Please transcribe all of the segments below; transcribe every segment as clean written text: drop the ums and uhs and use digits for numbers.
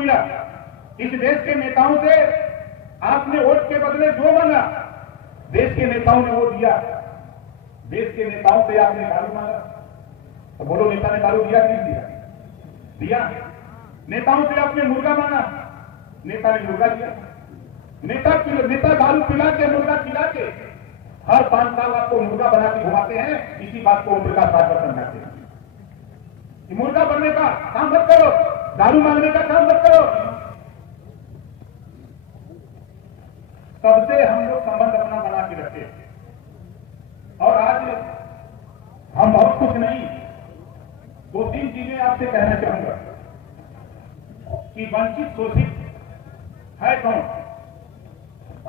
मिला। इस देश के नेताओं से आपने वोट के बदले जो मांगा, देश के नेताओं ने वो दिया। देश के नेताओं से आपने दारू मांगा, तो बोलो नेता ने दारू दिया कि नहीं दिया? नेताओं से आपने मुर्गा मांगा, नेता ने मुर्गा दिया। नेता दारू पिला के, मुर्गा खिला के हर 5 साल आपको मुर्गा बना के घुमाते हैं। इसी बात को मुर्गा सागर समझाते हैं। मुर्गा बनने का काम मत करो, दारू मांगने का काम मत करो। सबसे हम लोग संबंध अपना बना के रखे और आज हम बहुत कुछ नहीं, 2-3 चीजें आपसे कहना चाहूंगा कि वंचित शोषित है कौन।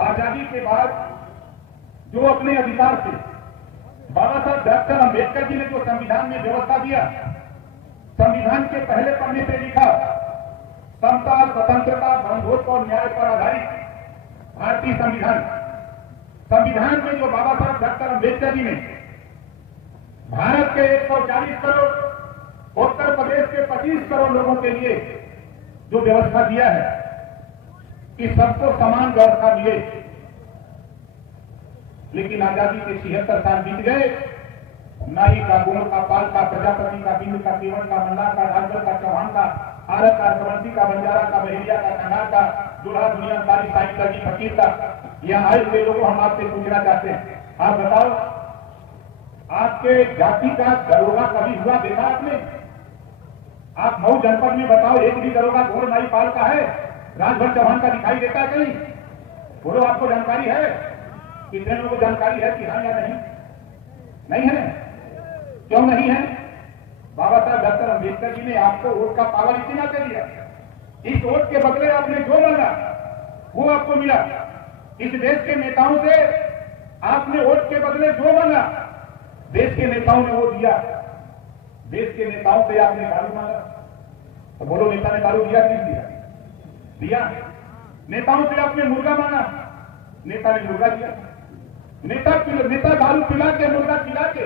आजादी के बाद जो अपने अधिकार से बाबा साहब डॉक्टर अंबेडकर जी ने जो संविधान में व्यवस्था दिया, संविधान के पहले पन्ने पे लिखा समता, स्वतंत्रता, बंधुत्व और न्याय पर आधारित भारतीय संविधान। संविधान में जो बाबा साहब डॉक्टर अंबेडकर जी ने भारत के 140 करोड़, उत्तर प्रदेश के 25 करोड़ लोगों के लिए जो व्यवस्था दिया है कि सबको समान व्यवस्था मिले, लेकिन आजादी के 76 साल बीत गए। नाई का, गोर का, पाल का, प्रजापति का, बिंद का, केवट का, मल्लाह का, राजभर का, चौहान का, आरत का, कमंसी का, बंजारा का, बहेरिया का, कन्हार का, दूल्हा, दुनिया, सारी साइड का, फकीर का। यहाँ आए हुए लोगों हम आपसे पूछना चाहते हैं, आप बताओ आपके जाति का दरोगा कभी हुआ देखा आपने? आप मऊ जनपद में बताओ, एक भी दरोगा गोर, नाई, पाल का है? राजभर, चौहान का दिखाई देता है कहीं? बोलो, आपको जानकारी है? कितने लोगों को जानकारी है कि हाँ या नहीं? नहीं है। क्यों नहीं है? बाबा साहब डॉक्टर अंबेडकर जी ने आपको वोट का पावर इतना दे दिया। इस वोट के बदले आपने जो मांगा वो आपको मिला। इस देश के नेताओं से आपने वोट के बदले जो मांगा, देश के नेताओं ने वो दिया। देश के नेताओं से आपने दारू मांगा, तो बोलो नेता ने दारू दिया कि नहीं दिया? नेताओं से आपने मुर्गा मांगा, नेता ने मुर्गा दिया। नेता दारू पिला के, मुर्गा खिला के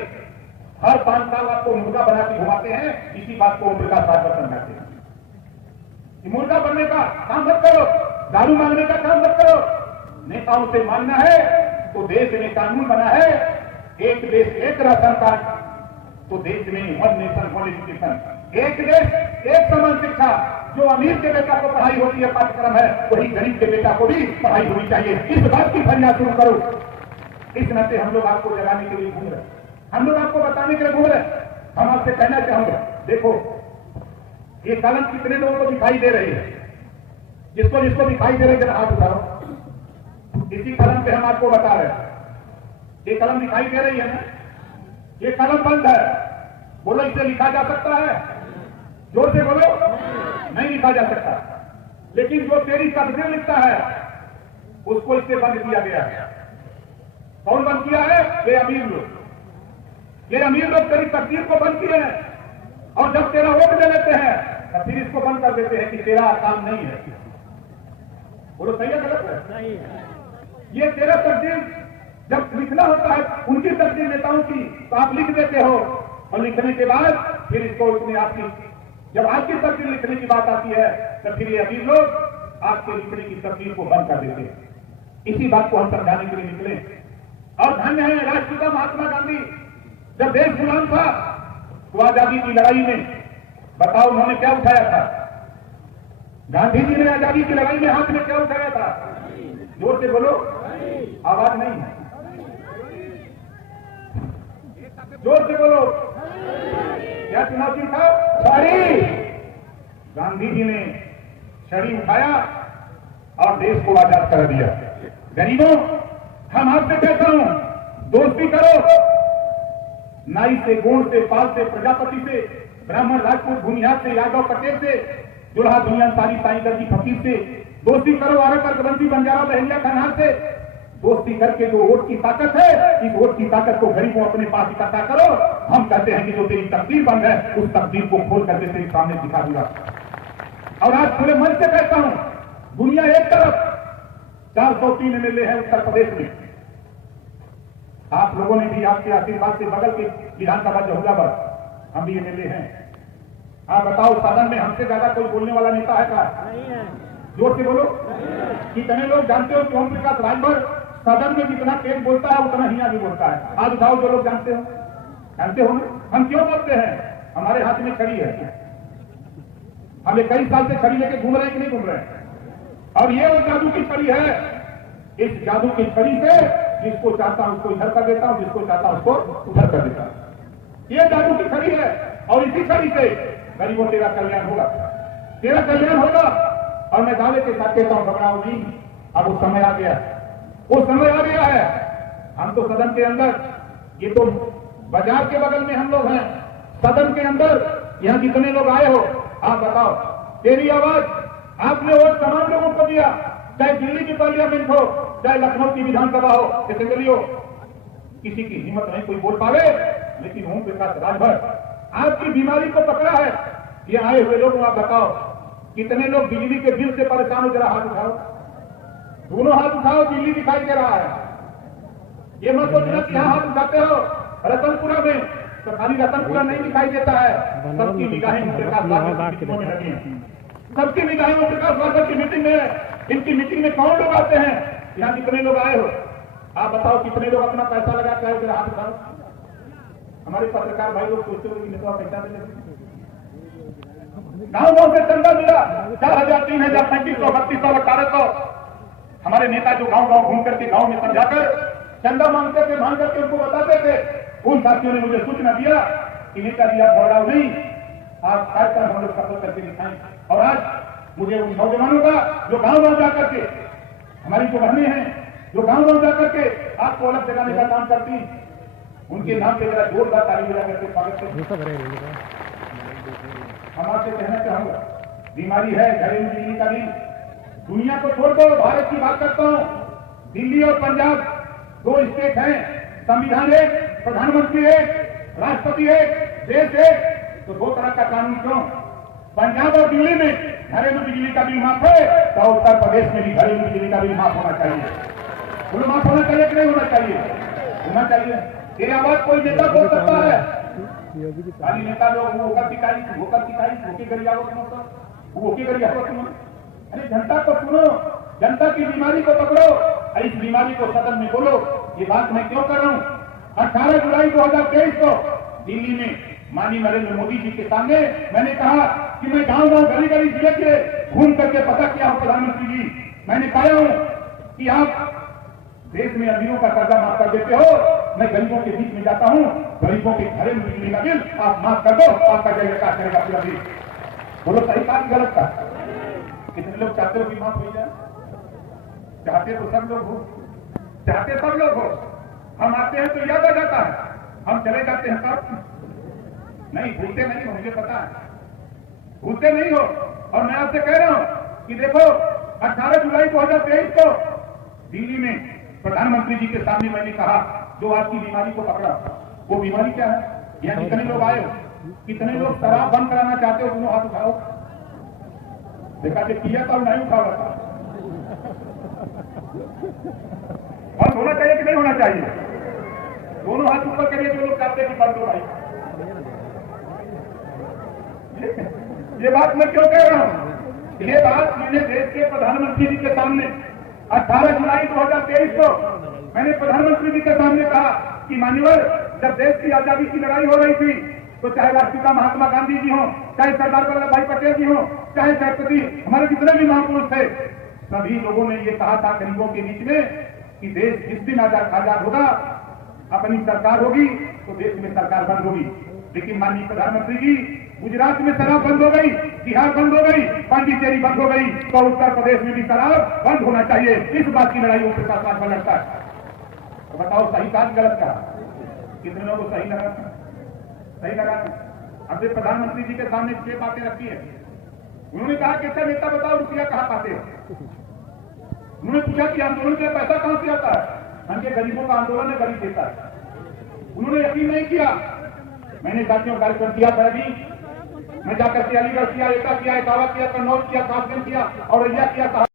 हर 5 साल आपको मुर्गा बना के घुमाते हैं। इसी बात को मुर्गा सागर समझाते हैं। मुर्गा बनने का काम मत करो, दारू मांगने का काम मत करो। नेताओं से मांगना है तो देश में कानून बना है, एक देश एक राशन कार्ड, तो देश में 1 नेशन 1 एजुकेशन, एक देश एक समान शिक्षा। जो अमीर के बेटा को पढ़ाई होती है पाठ्यक्रम है, वही गरीब के बेटा को भी पढ़ाई होनी चाहिए। इस बात की फरियाद शुरू करो। इस नाते हम लोग आपको जगाने के लिए घूम रहे, हम लोग आपको बताने के लिए घूम रहे। हम आपसे कहना चाहूंगा, देखो ये कलम कितने लोगों को दिखाई दे रही है? जिसको जिसको दिखाई दे रही है हाथ उठाओ। इसी कलम पे हम आपको बता रहे हैं, ये कलम दिखाई दे रही है ना? ये कलम बंद है। बोलो, इसे लिखा जा सकता है? जोर से बोलो, नहीं लिखा जा सकता। लेकिन जो तेरी तकदीर लिखता है उसको इससे बंद किया गया है। कौन बंद किया है? ये अमीर लोग। ये अमीर लोग तेरी तकदीर को बंद किए हैं और जब तेरा वोट ले लेते हैं तो फिर इसको बंद कर देते हैं कि तेरा काम नहीं है। बोलो, सही है गलत है? नहीं है। ये तेरा तकदीर जब लिखना होता है, उनकी तकदीर नेताओं की, तो आप लिख देते हो और लिखने के बाद फिर इसको उसने आपकी, जब आपकी तकदीर लिखने की बात आती है तो फिर ये अमीर लोग आपके लिखने की तकदीर को बंद कर देते हैं। इसी बात को हम समझाने के लिए निकले। और धन्य है राष्ट्रपिता महात्मा गांधी, जब देश गुलाम था तो आजादी की लड़ाई में बताओ उन्होंने क्या उठाया था? गांधी जी ने आजादी की लड़ाई में हाथ में क्या उठाया था? जोर से बोलो, आवाज नहीं है। जोर से बोलो, क्या चुनौती था? छड़ी। गांधी जी ने छड़ी उठाया और देश को आजाद कर दिया। गरीबों, हम आपसे कहता हूं, दोस्ती करो। नाई से, गोंड से, पाल से, प्रजापति से, ब्राह्मण, राजपूत, भूमिहार से, यादव, पटेल से, दुल्हा, दुनिया, सारी साई दर्जी, फकीर से दोस्ती करो। आरत, कमंसी, बंजारा, बहेरिया, कन्हार से दोस्ती करके जो वोट की ताकत है, इस वोट की ताकत को गरीबों अपने पास इकट्ठा करो। हम कहते हैं कि जो तेरी तकदीर बंद है, उस तकदीर को खोल करके तेरे सामने दिखा दूंगा। और आज खुले मन से कहता हूं, दुनिया एक तरफ, 403 एमएलए है उत्तर प्रदेश में। आप लोगों ने भी आपके आशीर्वाद से बगल के विधानसभा जहुलाबाद, हम भी एमएलए हैं। आप बताओ, सदन में हमसे ज्यादा कोई बोलने वाला नेता है क्या? जोर से बोलो। कितने लोग जानते हो कि ओम प्रकाश राजभर सदन में जितना तेज बोलता है उतना ही आगे बोलता है? आज उठाओ जो लोग जानते हो ना। हम क्यों बोलते हैं? हमारे हाथ में छड़ी है, हम 21 साल से छड़ी लेके घूम रहे हैं कि नहीं घूम रहे हैं? और ये वो जादू की छड़ी है। इस जादू की छड़ी से जिसको चाहता हूं उसको इधर कर देता हूं, जिसको चाहता हूं उसको उधर कर देता हूं। ये जादू की छड़ी है और इसी छड़ी से गरीबों तेरा कल्याण होगा, तेरा कल्याण होगा। और मैं दावे के साथ कहता हूं, घबराओ नहीं, अब वो समय आ गया, वो समय आ गया है। हम तो सदन के अंदर, ये तो बाजार के बगल में हम लोग हैं, सदन के अंदर यहां जितने लोग आए हो, आप बताओ, तेरी आवाज आपने वोट तमाम लोगों को दिया, चाहे दिल्ली की पार्लियामेंट हो, चाहे लखनऊ की विधानसभा हो, असेंबली हो। किसी की हिम्मत नहीं कोई बोल पावे, लेकिन ओम प्रकाश राजभर आपकी बीमारी को पकड़ा है। ये आए हुए लोग, आप बताओ कितने लोग बिजली के बिल से परेशान हो? जरा हाथ उठाओ, दोनों हाथ उठाओ, बिजली दिखाई दे रहा है। ये मत सोचना कि यहां हाथ उठाते हो रतनपुरा में तो खाली रतनपुरा नहीं दिखाई देता है। सबकी निगाहें ओम प्रकाश राजभर में लगी हैं, सबकी निगाहें ओम प्रकाश राजभर की मीटिंग में है। इनकी मीटिंग में कौन लोग आते हैं? यहाँ कितने लोग आए हो? आप बताओ कितने लोग अपना पैसा लगाते हैं? जरा हाथ उठाओ। हमारे पत्रकार भाई लोग सोचते हो कि नेता पैसा दे, गांव गांव से चंदा मिला 4,000, 3,000, 3,500, 3,200, 1,800। हमारे नेता जो गांव गांव घूम करके गांव में समझाकर चंदा मांगते थे, मांग करके उनको बताते थे। उन साथियों ने मुझे सूचना दिया कि नेता जी आप घबराओ नहीं, आप कार्यक्रम हम लोग सफल करके दिखाएं। और आज मुझे उन नौजवानों का जो गांव गांव जाकर के, हमारी जो बहनें हैं जो गांव गांव जाकर के आपको अलग जगाने का काम करती हैं, उनके नाम पे जरा जोरदार ताली बजा करके स्वागत करें। हम आपसे कहना चाहूंगा, बीमारी है घरेलू बिजली का बिल। दुनिया को छोड़ दो, भारत की बात करता हूं। दिल्ली और पंजाब 2 स्टेट हैं, संविधान एक, प्रधानमंत्री एक, राष्ट्रपति एक, देश एक, तो 2 तरह का कानून क्यों? पंजाब और दिल्ली में घरेलू बिजली का बिल माफ है, तो उत्तर प्रदेश में भी घरेलू बिजली का बिल माफ होना चाहिए। बोलो माफ होना चाहिए कि नहीं होना चाहिए? होना चाहिए। ये आवाज कोई नेता बोल सकता है? खाली नेता लोग होकर होके गरियावत सुनो। अरे जनता को सुनो, जनता की बीमारी को पकड़ो, इस बीमारी को सदन में बोलो। ये बात मैं क्यों कर रहा हूं? 18 जुलाई 2023 को दिल्ली में माननीय नरेंद्र मोदी जी के सामने मैंने कहा कि मैं गांव गांव गली गली जिले के घूम करके पता किया हूं प्रधानमंत्री जी, मैंने पाया हूं कि आप देश में अमीरों का कर्जा माफ कर देते हो, मैं गरीबों के बीच में जाता हूं, गरीबों के घरेलू बिजली का बिल आप माफ कर दो, आपका जयकार करेगा पूरा देश। बोलो सही बात गलत का? कितने लोग चाहते हो कि माफ हो जाए? चाहते तो सब लोग हो, चाहते सब लोग हो। हम आते हैं तो याद आ जाता है, हम चले जाते हैं तब नहीं। भूलते नहीं हो, मुझे पता है, भूलते नहीं हो। और मैं आपसे कह रहा हूं कि देखो 18 जुलाई 2023 को दिल्ली में प्रधानमंत्री जी के सामने मैंने कहा जो आपकी बीमारी को पकड़ा, वो बीमारी क्या है? यहाँ कितने लोग आए हो? कितने लोग शराब बंद कराना चाहते हो? दोनों हाथ उठाओ। देखा कि किया था नहीं उठा रहा था। बंद होना चाहिए कि नहीं होना चाहिए? दोनों हाथ ऊपर करिए जो लोग चाहते हैं कि बंद हो। भाई ये बात मैं क्यों कह रहा हूं? ये बात मैंने देश के प्रधानमंत्री जी के सामने 18 जुलाई 2023 को मैंने प्रधानमंत्री जी के सामने कहा कि मान्यवर, जब देश की आजादी की लड़ाई हो रही थी तो चाहे राष्ट्रपिता महात्मा गांधी जी हो, चाहे सरदार वल्लभ भाई पटेल जी हो, चाहे छत्रपति हमारे जितने भी महापुरुष थे, सभी लोगों ने ये कहा था गरीबों के बीच में कि देश जिस दिन आजाद होगा, अपनी सरकार होगी तो देश में सरकार बंद होगी। लेकिन माननीय प्रधानमंत्री जी, गुजरात में शराब बंद हो गई, बिहार बंद हो गई, पांडिचेरी बंद हो गई, तो उत्तर प्रदेश में भी शराब बंद होना चाहिए। इस बात की लड़ाई उसके साथ लड़ता है। तो बताओ सही का गलत का? कितने लोगों को सही लगा? सही लगा। अब प्रधानमंत्री जी के सामने 6 बातें रखी है। उन्होंने कहा कि अच्छा नेता बताओ रुपया कहां पाते हो? उन्होंने पूछा कि आंदोलन का पैसा कहां से आता है? हमके गरीबों का आंदोलन है, गरीब देता है। उन्होंने यकीन नहीं किया। मैंने साथियों कार्यक्रम किया था, अभी मैं जाकर के अलीगढ़ किया, एटा किया, इटावा किया, कन्नौज किया, कासगंज किया और अहिया किया।